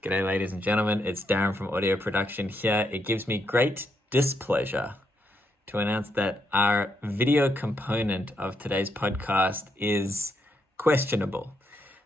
G'day ladies and gentlemen, it's Darren from Audio Production here. It gives me great displeasure to announce that our video component of today's podcast is questionable.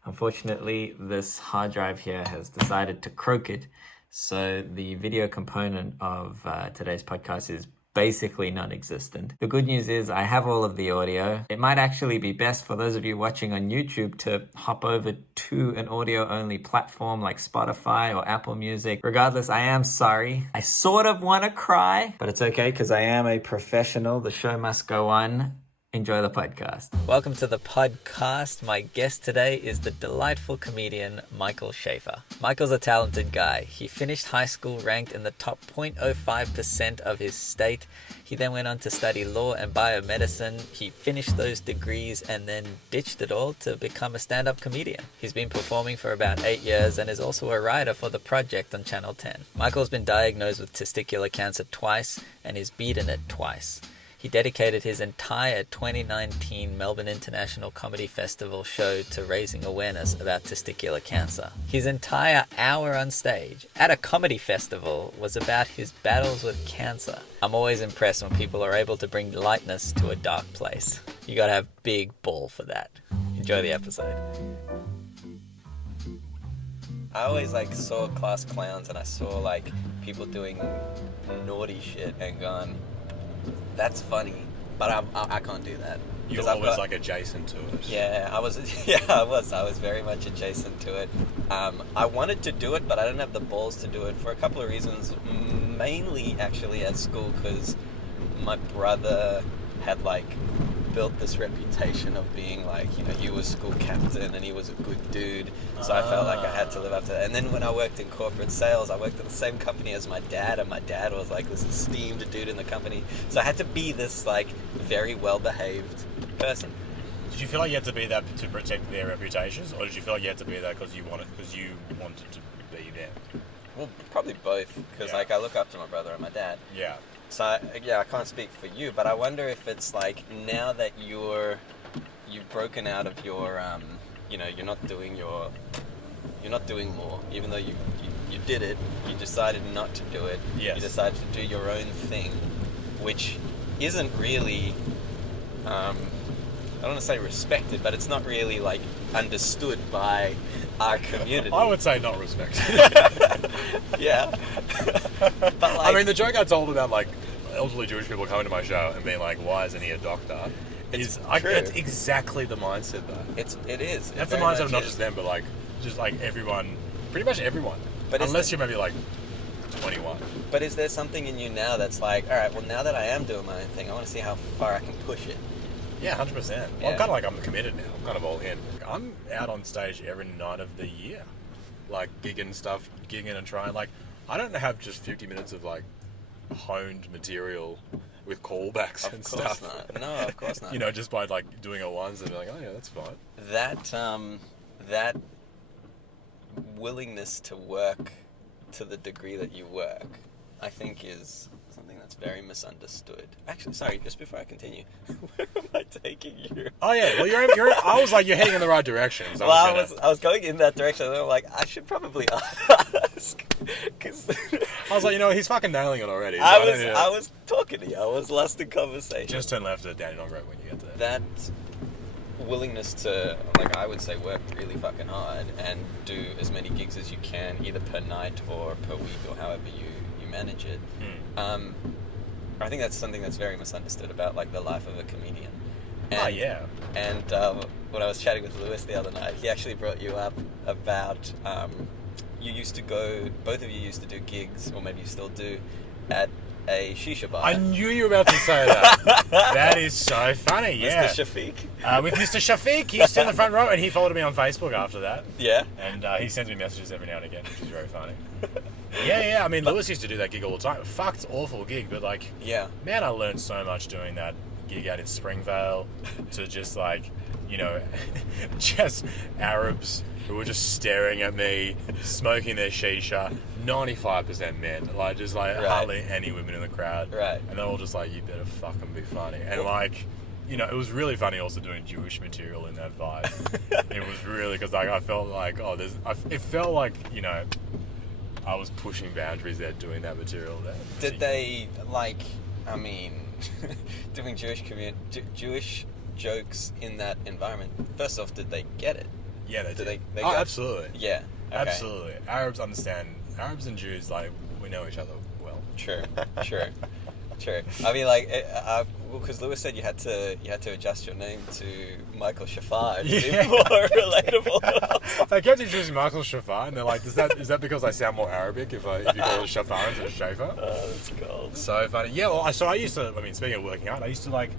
Unfortunately, this hard drive here has decided to croak it, so the video component of today's podcast is basically non-existent. The good news is I have all of the audio. It might actually be best for those of you watching on YouTube to hop over to an audio-only platform like Spotify or Apple Music. Regardless, I am sorry. I sort of want to cry, but it's okay because I am a professional. The show must go on. Enjoy the podcast. Welcome to the podCARst. My guest today is the delightful comedian Michael Shafar. Michael's a talented guy. He finished high school ranked in the top 0.05% of his state. He then went on to study law and biomedicine. He finished those degrees and then ditched it all to become a stand-up comedian. He's been performing for about 8 years and is also a writer for The Project on Channel 10. Michael's been diagnosed with testicular cancer twice and he's beaten it twice. He dedicated his entire 2019 Melbourne International Comedy Festival show to raising awareness about testicular cancer. His entire hour on stage at a comedy festival was about his battles with cancer. I'm always impressed when people are able to bring lightness to a dark place. You gotta have big ball for that. Enjoy the episode. I always saw class clowns and I saw people doing naughty shit and gone, that's funny, but I can't do that. You're always adjacent to it. Yeah, I was. Yeah, I was very much adjacent to it. I wanted to do it, but I didn't have the balls to do it for a couple of reasons. Mainly, actually, at school, because my brother had built this reputation of being he was school captain and he was a good dude. So I felt like I had to live up to that. And then when I worked in corporate sales, I worked at the same company as my dad, and my dad was this esteemed dude in the company. So I had to be this very well-behaved person. Did you feel like you had to be that to protect their reputations, or did you feel like you had to be that because you wanted to be them? Well, probably both, because I look up to my brother and my dad. Yeah. So I can't speak for you, but I wonder if it's now that you've broken out of your you're not doing law, even though you did it, you decided not to do it. Yes. You decided to do your own thing, which isn't really I don't want to say respected, but it's not really understood by our community. I would say not respected. Yeah. But I mean, the joke I told about elderly Jewish people coming to my show and being why isn't he a doctor? It's exactly the mindset though. It is. That's the mindset of not just them, but just everyone, pretty much everyone. But unless you're maybe 21. But is there something in you now that's all right, well, now that I am doing my own thing, I want to see how far I can push it? Yeah, 100%. Yeah. I'm kind of I'm committed now. I'm kind of all in. I'm out on stage every night of the year. Gigging and trying. I don't have just 50 minutes of honed material with callbacks and stuff. Of course not. No, of course not. Just by doing a once and be oh yeah, that's fine. That willingness to work to the degree that you work, I think is something that's very misunderstood. Actually, sorry, just before I continue, where am I taking you? Oh yeah, well you're I was you're heading in the right direction. So I was going in that direction, and then I'm I should probably ask. Cause I was he's fucking nailing it already. So I was talking to you. I was lost in conversation. Just turn left at Danny Road when you get to that willingness to, I would say, work really fucking hard and do as many gigs as you can, either per night or per week or however you manage it. I think that's something that's very misunderstood about the life of a comedian. And, yeah. And when I was chatting with Lewis the other night, he actually brought you up about both of you used to do gigs, or maybe you still do, at a shisha bar. I knew you were about to say that. That is so funny, yeah. Mr. Shafiq. With Mr. Shafiq, he used to in the front row, and he followed me on Facebook after that. Yeah. And he sends me messages every now and again, which is very funny. Yeah. I mean, Lewis used to do that gig all the time. Fucked awful gig, but yeah. Man, I learned so much doing that gig out in Springvale to just just Arabs who were just staring at me, smoking their shisha. 95% men, hardly any women in the crowd. Right. And they're all just you better fucking be funny. And it was really funny also doing Jewish material in that vibe. It was really, because like I felt like, it felt like, I was pushing boundaries there doing that material there. Did they, like, I mean, doing Jewish jokes in that environment, first off, did they get it? Yeah, they did. They absolutely. Yeah. Okay. Absolutely. Arabs understand. Arabs and Jews, like, we know each other well. True. I mean, like, because Lewis said you had to adjust your name to Michael Shafar to be more relatable. They kept introducing Michael Shafar, and they're like, is that because I sound more Arabic if you call it Shafar instead of Shafar? Oh, that's gold. So funny. Yeah, well, I used to, speaking of working out, I used to, like,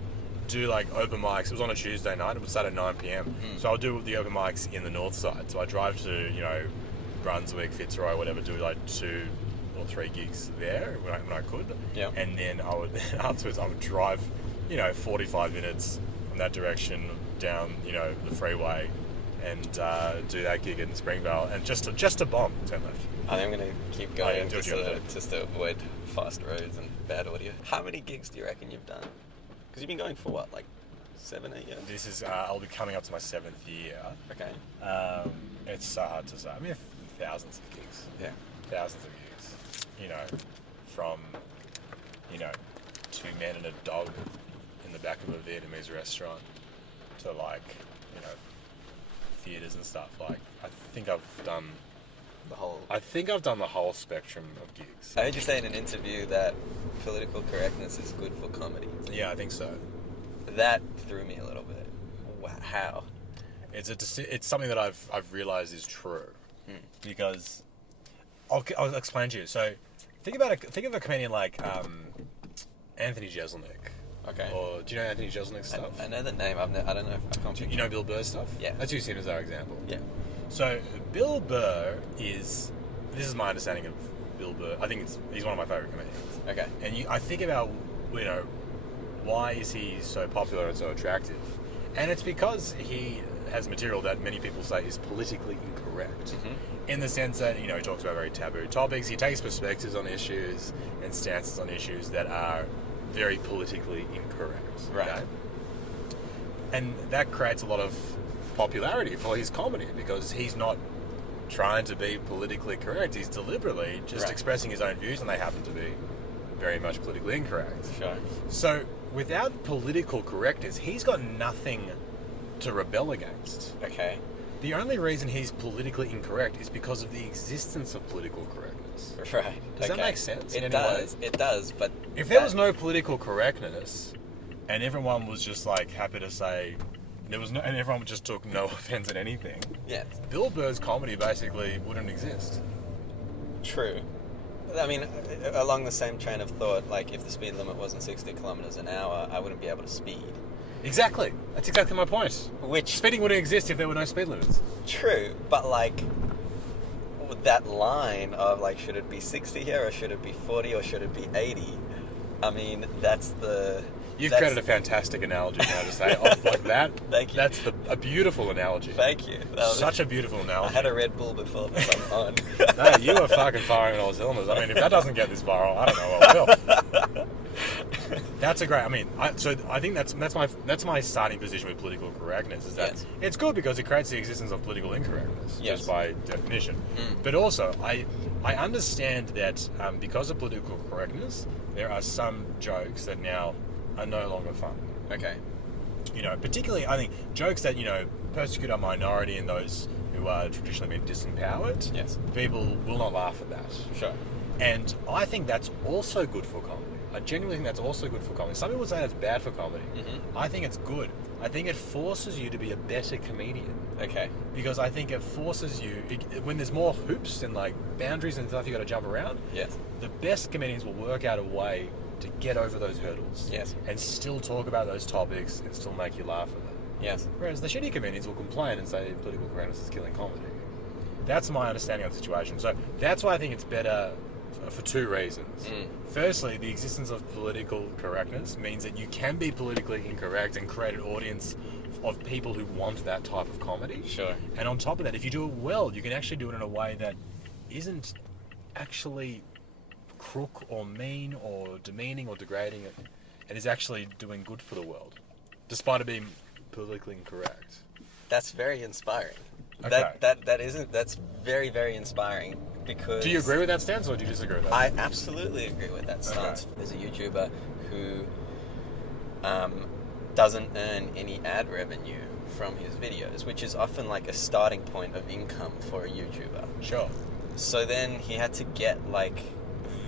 do, like, open mics. It was on a Tuesday night. It would start at 9 p.m. So I'll do the open mics in the north side. So I drive to, Brunswick, Fitzroy, whatever, do, like, 2 or 3 gigs there when I could. Yeah. And then afterwards I would drive, 45 minutes from that direction down, the freeway and do that gig in Springvale, and just to bomb, turn left. I think I'm going to keep going just to avoid fast roads and bad audio. How many gigs do you reckon you've done? Because you've been going for what, like 7, 8 years? This is, I'll be coming up to my 7th year. Okay. It's so hard to say. Thousands of gigs. Yeah. Thousands of gigs. From, 2 men and a dog in the back of a Vietnamese restaurant to, like, theatres and stuff. Like, I think I've done the whole spectrum of gigs. I heard you say in an interview that political correctness is good for comedy. Yeah, I think so. That threw me a little bit. How? It's something that I've realised is true. Because I'll explain to you. So think of a comedian like Anthony Jeselnik. Okay. Or do you know Anthony Jeselnik's stuff? I know the name. I don't know if I can't. Do you know Bill Burr's stuff? Yeah. Let's use him as our example. Yeah. So Bill Burr this is my understanding of Bill Burr. I think he's one of my favourite comedians. Okay. And I think about, why is he so popular and so attractive? And it's because he has material that many people say is politically incorrect. In the sense that, he talks about very taboo topics. He takes perspectives on issues and stances on issues that are very politically incorrect. Right. Okay? And that creates a lot of popularity for his comedy, because he's not trying to be politically correct. He's deliberately just expressing his own views, and they happen to be very much politically incorrect. Sure. So without political correctness, he's got nothing to rebel against. Okay. The only reason he's politically incorrect is because of the existence of political correctness. Right. Does that make sense? It does. It does. But if there was no political correctness, and everyone was just like happy to say and everyone just took no offense at anything. Yeah. Bill Burr's comedy basically wouldn't exist. True. I mean, along the same train of thought, like if the speed limit wasn't 60 kilometers an hour, I wouldn't be able to speed. Exactly. That's exactly my point. Which speeding wouldn't exist if there were no speed limits. True, but like that line of like, should it be 60 here, or should it be 40, or should it be 80? I mean, You've created a fantastic analogy now to say off like that. Thank you. That's a beautiful analogy. Thank you. Such a beautiful analogy. I had a Red Bull before this. I'm on. No, you are fucking firing on all cylinders. I mean, if that doesn't get this viral, I don't know what will. That's a great. I mean, I think that's my starting position with political correctness. Is that it's good because it creates the existence of political incorrectness, just by definition. But also, I understand that because of political correctness, there are some jokes that now are no longer funny. Okay. Particularly, I think jokes that persecute a minority and those who are traditionally been disempowered. Yes. People will not laugh at that. Sure. And I think that's also good for comedy. I genuinely think that's also good for comedy. Some people say it's bad for comedy. I think it's good. I think it forces you to be a better comedian. Okay. Because I think it forces you, when there's more hoops and like boundaries and stuff you got to jump around. Yes. The best comedians will work out a way to get over those hurdles. Yes. And still talk about those topics and still make you laugh at them. Yes. Whereas the shitty comedians will complain and say political correctness is killing comedy. That's my understanding of the situation. So that's why I think it's better for 2 reasons. Firstly, the existence of political correctness means that you can be politically incorrect and create an audience of people who want that type of comedy. Sure. And on top of that, if you do it well, you can actually do it in a way that isn't actually crook or mean or demeaning or degrading, and is actually doing good for the world. despite it being politically incorrect. That's very inspiring. Okay. That's very, very inspiring because... Do you agree with that stance or do you disagree with that? I absolutely agree with that stance. Okay. There's a YouTuber who doesn't earn any ad revenue from his videos, which is often like a starting point of income for a YouTuber. Sure. So then he had to get like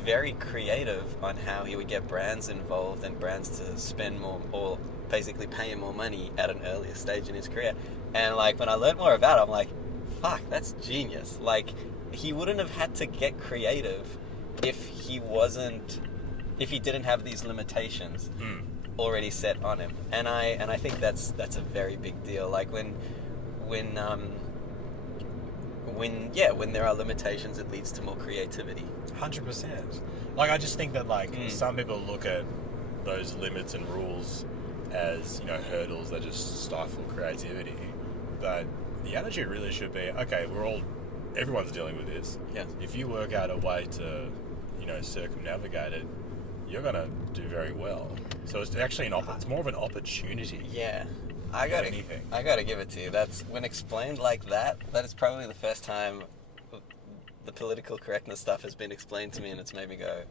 very creative on how he would get brands involved and brands to spend more or basically pay him more money at an earlier stage in his career. And like when I learned more about it, I'm like, fuck, that's genius. Like he wouldn't have had to get creative if he didn't have these limitations already set on him. And I think that's a very big deal. Like when there are limitations, it leads to more creativity. 100%. Like I just think that like some people look at those limits and rules as, you know, hurdles that just stifle creativity. But the attitude really should be, okay, everyone's dealing with this. Yes. If you work out a way to, you know, circumnavigate it, you're gonna do very well. So it's actually it's more of an opportunity. Yeah. I gotta give it to you. That's when explained like that. That is probably the first time the political correctness stuff has been explained to me, and it's made me go,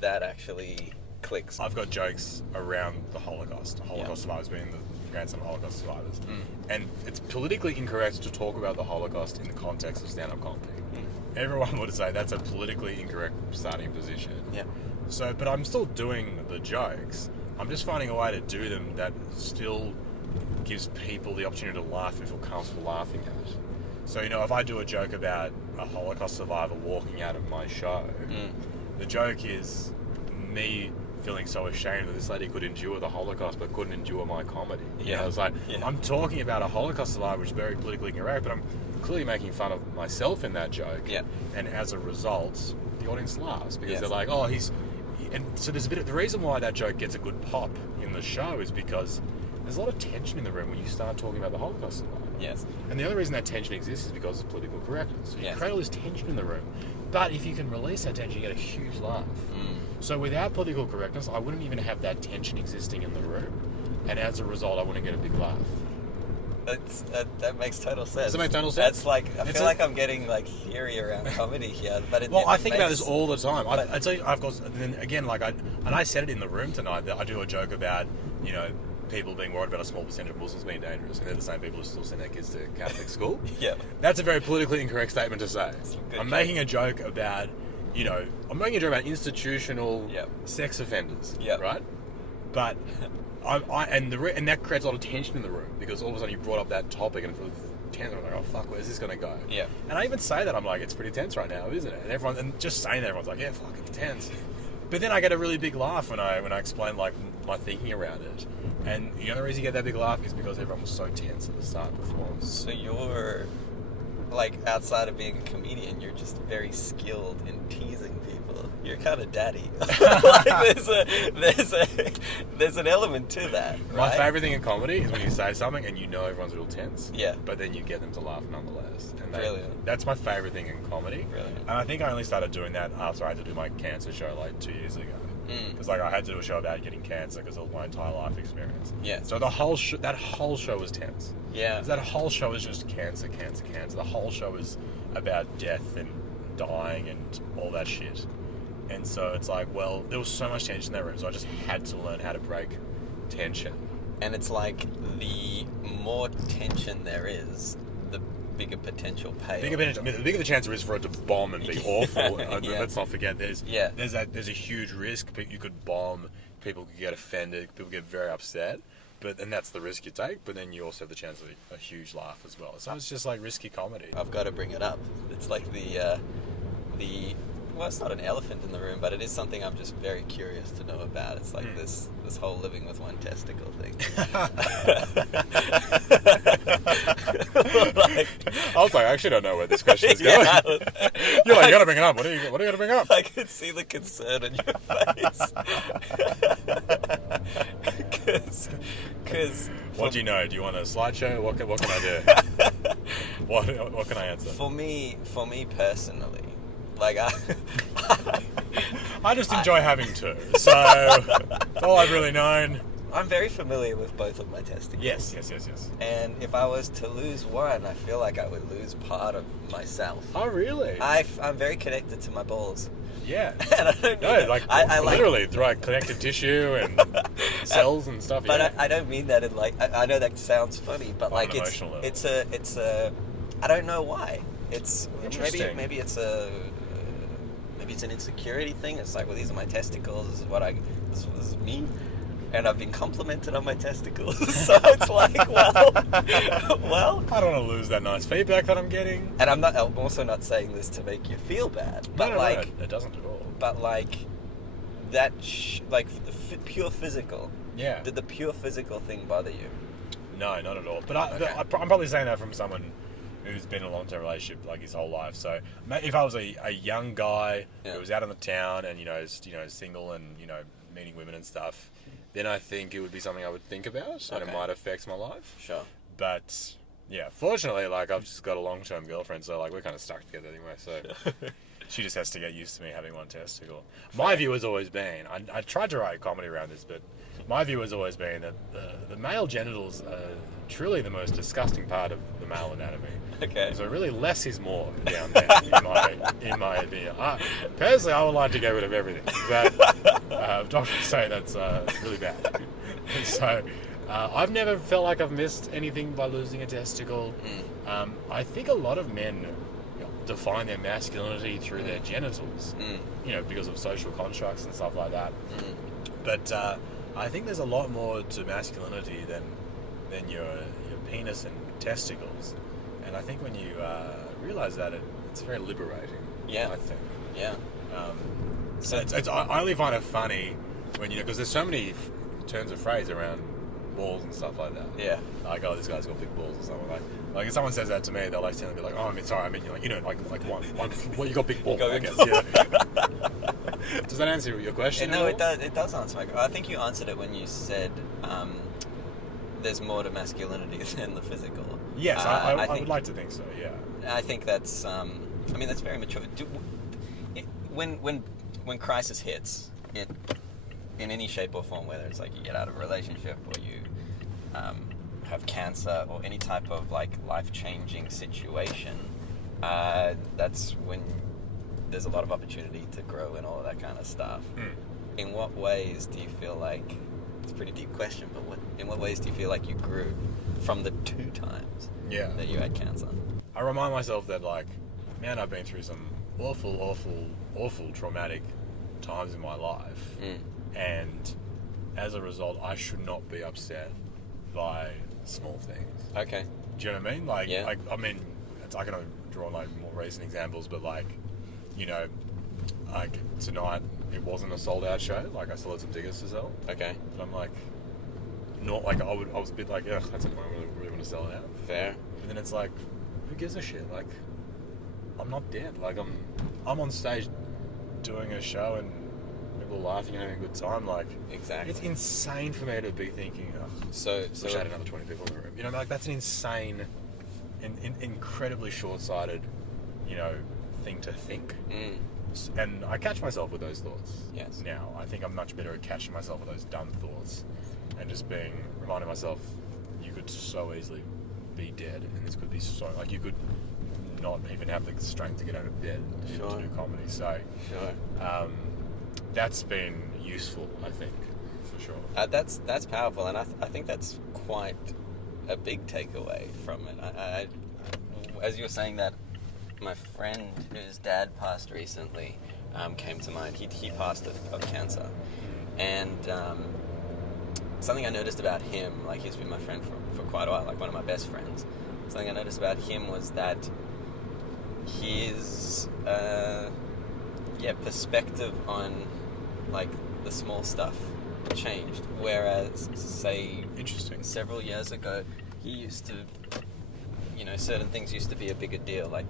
that actually clicks. I've got jokes around the Holocaust. Survivors being the grandson of Holocaust survivors, and it's politically incorrect to talk about the Holocaust in the context of stand-up comedy. Everyone would say that's a politically incorrect starting position. Yeah. So, but I'm still doing the jokes. I'm just finding a way to do them that still gives people the opportunity to laugh and feel comfortable laughing at it. So, you know, if I do a joke about a Holocaust survivor walking out of my show, the joke is me feeling so ashamed that this lady could endure the Holocaust but couldn't endure my comedy. You know, it's like, I'm talking about a Holocaust survivor, which is very politically incorrect, but I'm clearly making fun of myself in that joke. Yeah. And as a result, the audience laughs because they're like, oh, and so there's the reason why that joke gets a good pop in the show is because there's a lot of tension in the room when you start talking about the Holocaust survivor. Yes. And the only reason that tension exists is because of political correctness. So you create all this tension in the room. But if you can release that tension, you get a huge laugh. So without political correctness, I wouldn't even have that tension existing in the room. And as a result, I wouldn't get a big laugh. That makes total sense. Does that make total sense? That's like, I feel like I'm getting like theory around comedy here, but I think about this all the time. I tell you, I've got, and then again, like I said it in the room tonight that I do a joke about, you know, people being worried about a small percentage of Muslims being dangerous, and they're the same people who still send their kids to Catholic school. Yeah. That's a very politically incorrect statement to say. I'm making a joke about, you know, institutional sex offenders, right? But and that creates a lot of tension in the room because all of a sudden you brought up that topic and it's really tense. I'm like, oh fuck, where's this gonna go? Yeah. And I even say that, I'm like, it's pretty tense right now, isn't it? And just saying that, everyone's like, yeah, fuck, it's tense. But then I get a really big laugh when I explain like my thinking around it. And the only reason you get that big laugh is because everyone was so tense at the start of the performance. So you're, like, outside of being a comedian, you're just very skilled in teasing people. You're kind of daddy. Like, there's an element to that, right? My favourite thing in comedy is when you say something and you know everyone's real tense. Yeah. But then you get them to laugh nonetheless. And Brilliant. That's my favourite thing in comedy. Brilliant. And I think I only started doing that after I had to do my cancer show like 2 years ago. Because like I had to do a show about getting cancer because of my entire life experience. Yeah. So that whole show was tense. Yeah. That whole show is just cancer. The whole show is about death and dying and all that shit. And so it's like, well, there was so much tension in that room, so I just had to learn how to break tension. And it's like the more tension there is, the bigger potential payoff. I mean, the bigger the chance there is for it to bomb and be awful. Let's not forget, there's a huge risk. You could bomb, people could get offended, people get very upset. And that's the risk you take, but then you also have the chance of a huge laugh as well. So it's just like risky comedy. I've got to bring it up. It's like well, it's not an elephant in the room, but it is something I'm just very curious to know about. It's like this whole living with one testicle thing. I was like, I actually don't know where this question is going. You're like, you gotta bring it up. What are you gonna bring up? I could see the concern on your face. Because what do you know? Do you want a slideshow? What can I do? What can I answer? For me personally, like I just enjoy having two. So all I've really known. I'm very familiar with both of my testicles. Yes. And if I was to lose one, I feel like I would lose part of myself. Oh, really? I'm very connected to my balls. Yeah. And I don't mean that. I literally through like connective tissue and cells and stuff. But yeah. I don't mean that in like. I know that sounds funny, but On like an emotional level. it's a. I don't know why. It's Interesting. maybe it's an insecurity thing. It's like, well, these are my testicles. This is what this is me. And I've been complimented on my testicles, so it's like, well, I don't want to lose that nice feedback that I'm getting. And I'm also not saying this to make you feel bad, but No, it doesn't at all. But like that, pure physical. Yeah. Did the pure physical thing bother you? No, not at all. But Okay. I'm probably saying that from someone who's been in a long-term relationship like his whole life. So if I was a young guy who was out in the town and single and meeting women and stuff, then I think it would be something I would think about, and it might affect my life. Sure. But yeah, fortunately, like I've just got a long-term girlfriend, so like we're kind of stuck together anyway. So she just has to get used to me having one testicle. My view has always been, I tried to write comedy around this, but my view has always been that the male genitals are truly the most disgusting part of the male anatomy. Okay. So really, less is more down there, in my opinion. Personally, I would like to get rid of everything, but doctors say that's really bad. So I've never felt like I've missed anything by losing a testicle. I think a lot of men define their masculinity through their genitals, because of social constructs and stuff like that. But I think there's a lot more to masculinity than your penis and testicles. And I think when you realise that, it's very liberating. Yeah. I think. Yeah. So I only find it funny when because there's so many turns of phrase around balls and stuff like that. Yeah. Like, oh, this guy's got big balls or something. Like if someone says that to me, they'll like be like, oh, I mean, sorry, I mean, like one. Well, you got big balls. I guess. Yeah. Does that answer your question? No, it does. It does answer my question. I think you answered it when you said there's more to masculinity than the physical. Yes, I would like to think so. Yeah. I think that's. That's very mature. When crisis hits, in any shape or form, whether it's like you get out of a relationship or you have cancer or any type of like life-changing situation, that's when there's a lot of opportunity to grow and all of that kind of stuff. In what ways do you feel like, it's a pretty deep question, but in what ways do you feel like you grew from the 2 times that you had cancer? I remind myself that, like, man, I've been through some awful traumatic times in my life. And as a result, I should not be upset by small things. Okay. Do you know what I mean? Like, Yeah. I mean, I can only draw like more recent examples, but like, like tonight, it wasn't a sold out show. Like, I still had some tickets to sell. Okay. But I'm like, not like, I was a bit like, ugh, that's annoying, we really want to sell it out. Fair. But then it's like, who gives a shit? Like, I'm not dead. Like, I'm on stage doing a show and people laughing and having a good time. Like, Exactly. it's insane for me to be thinking, So wish I had another 20 people in the room. Like, that's an insane, incredibly short-sighted, thing to think. And I catch myself with those thoughts. Yes. Now, I think I'm much better at catching myself with those dumb thoughts and just reminding myself, you could so easily be dead, and this could be so, like, you could not even have the strength to get out of bed to do comedy. So, that's been useful, I think, for sure. That's powerful, and I think that's quite a big takeaway from it. I as you were saying that, my friend whose dad passed recently came to mind. He passed of cancer, and something I noticed about him, like, he's been my friend for quite a while, like one of my best friends. Something I noticed about him was that his perspective on, like, the small stuff changed. Whereas, say, Interesting. several years ago, he used to, certain things used to be a bigger deal. Like,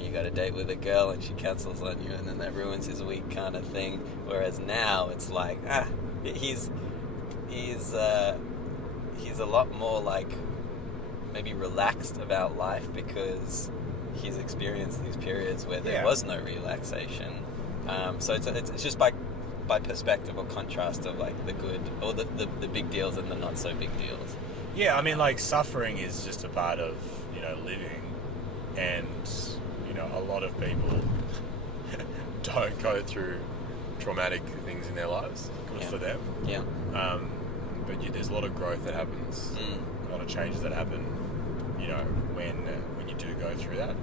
you got a date with a girl and she cancels on you, and then that ruins his week, kind of thing. Whereas now it's like, he's a lot more, like, maybe relaxed about life because he's experienced these periods where there was no relaxation. So it's just by by perspective or contrast of like the good or the big deals and the not so big deals. Yeah, I mean, like, suffering is just a part of, living, and, a lot of people don't go through traumatic things in their lives. Good for them. Yeah. But there's a lot of growth that happens, a lot of changes that happen, when you do go through that.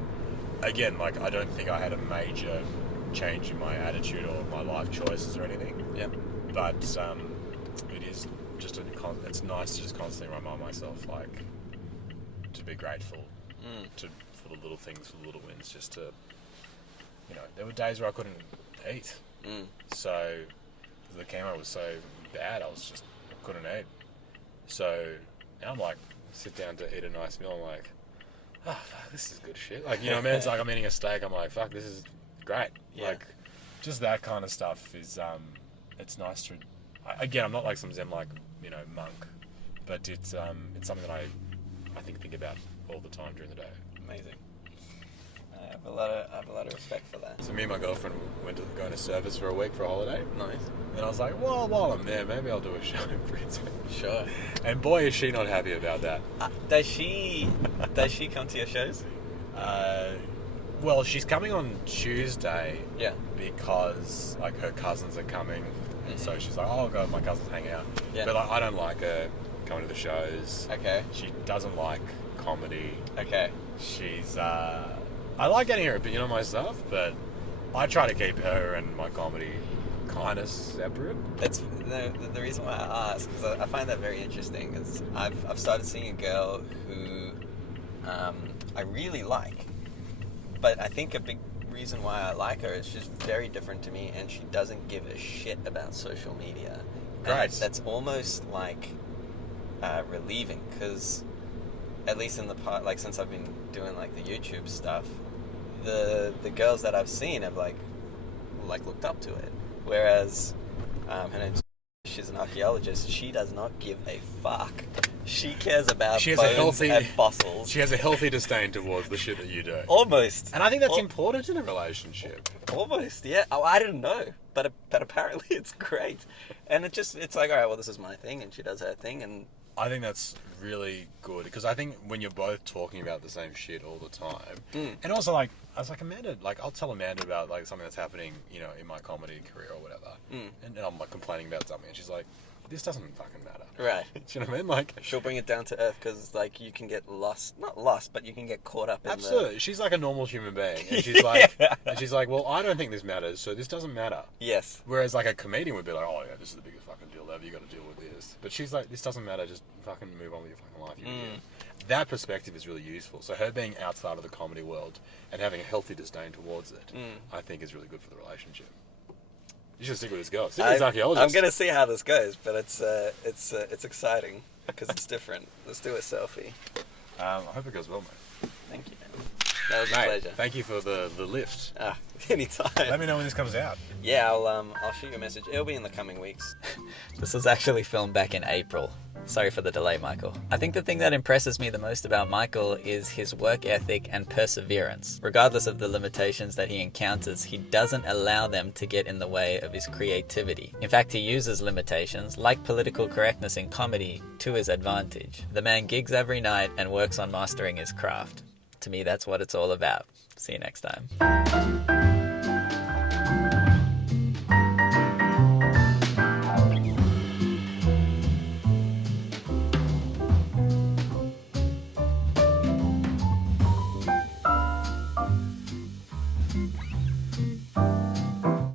Again, like, I don't think I had a major change in my attitude or my life choices or anything. Yeah. But it is just it's nice to just constantly remind myself, like, to be grateful for the little things, for the little wins. Just to, there were days where I couldn't eat. So the chemo was so bad, I couldn't eat. So now I'm like, sit down to eat a nice meal. I'm like, oh, fuck, this is good shit. Like, what I mean? It's like I'm eating a steak. I'm like, fuck, this is great. Yeah. Like, just that kind of stuff is, it's nice to, again, I'm not like some Zen, like, monk, but it's something that I think about all the time during the day. Amazing. I have a lot of respect for that. So me and my girlfriend went to go into service for a week for a holiday. Nice. And I was like, well, while I'm there, maybe I'll do a show in Brisbane. Sure. And boy, is she not happy about that. Does she come to your shows? Well, she's coming on Tuesday. Yeah. Because, like, her cousins are coming. And so she's like, oh, I'll go with my cousins, hang out. Yeah. But, like, I don't like her coming to the shows. Okay. She doesn't like comedy. Okay. She's, I like getting her opinion on my stuff, but I try to keep her and my comedy kind of separate. It's the reason why I ask, because I find that very interesting, is I've started seeing a girl who I really like, but I think a big reason why I like her is she's very different to me, and she doesn't give a shit about social media. Great. That's almost like relieving, because at least in the part, like, since I've been doing like the YouTube stuff, the girls that I've seen have like looked up to it. Whereas her name's, she's an archaeologist. She does not give a fuck. She cares about bones and fossils. She has a healthy disdain towards the shit that you do. Almost. And I think that's important in a relationship. Almost, yeah. Oh, I didn't know, but apparently it's great. And it's like, all right, well, this is my thing, and she does her thing, and I think that's really good, because I think when you're both talking about the same shit all the time, and also, like, I was like, Amanda, like, I'll tell Amanda about, like, something that's happening, in my comedy career or whatever, and I'm, like, complaining about something, and she's like, this doesn't fucking matter. Right. Do you know what I mean? Like, she'll bring it down to earth, because, like, you can get not lost, but you can get caught up in absolutely. She's like a normal human being, and she's like, well, I don't think this matters, so this doesn't matter. Yes. Whereas, like, a comedian would be like, oh yeah, this is the biggest fucking deal ever, you got to deal with this. But she's like, this doesn't matter, just fucking move on with your fucking life, you idiot. That perspective is really useful. So her being outside of the comedy world and having a healthy disdain towards it, I think is really good for the relationship. You should stick with this girl. Stick with this archaeologist. I'm going to see how this goes, but it's exciting because it's different. Let's do a selfie. I hope it goes well, mate. Thank you, man. That was a pleasure. Thank you for the lift. Anytime. Let me know when this comes out. Yeah, I'll shoot you a message. It'll be in the coming weeks. This was actually filmed back in April. Sorry for the delay, Michael. I think the thing that impresses me the most about Michael is his work ethic and perseverance. Regardless of the limitations that he encounters, he doesn't allow them to get in the way of his creativity. In fact, he uses limitations, like political correctness in comedy, to his advantage. The man gigs every night and works on mastering his craft. To me, that's what it's all about. See you next time.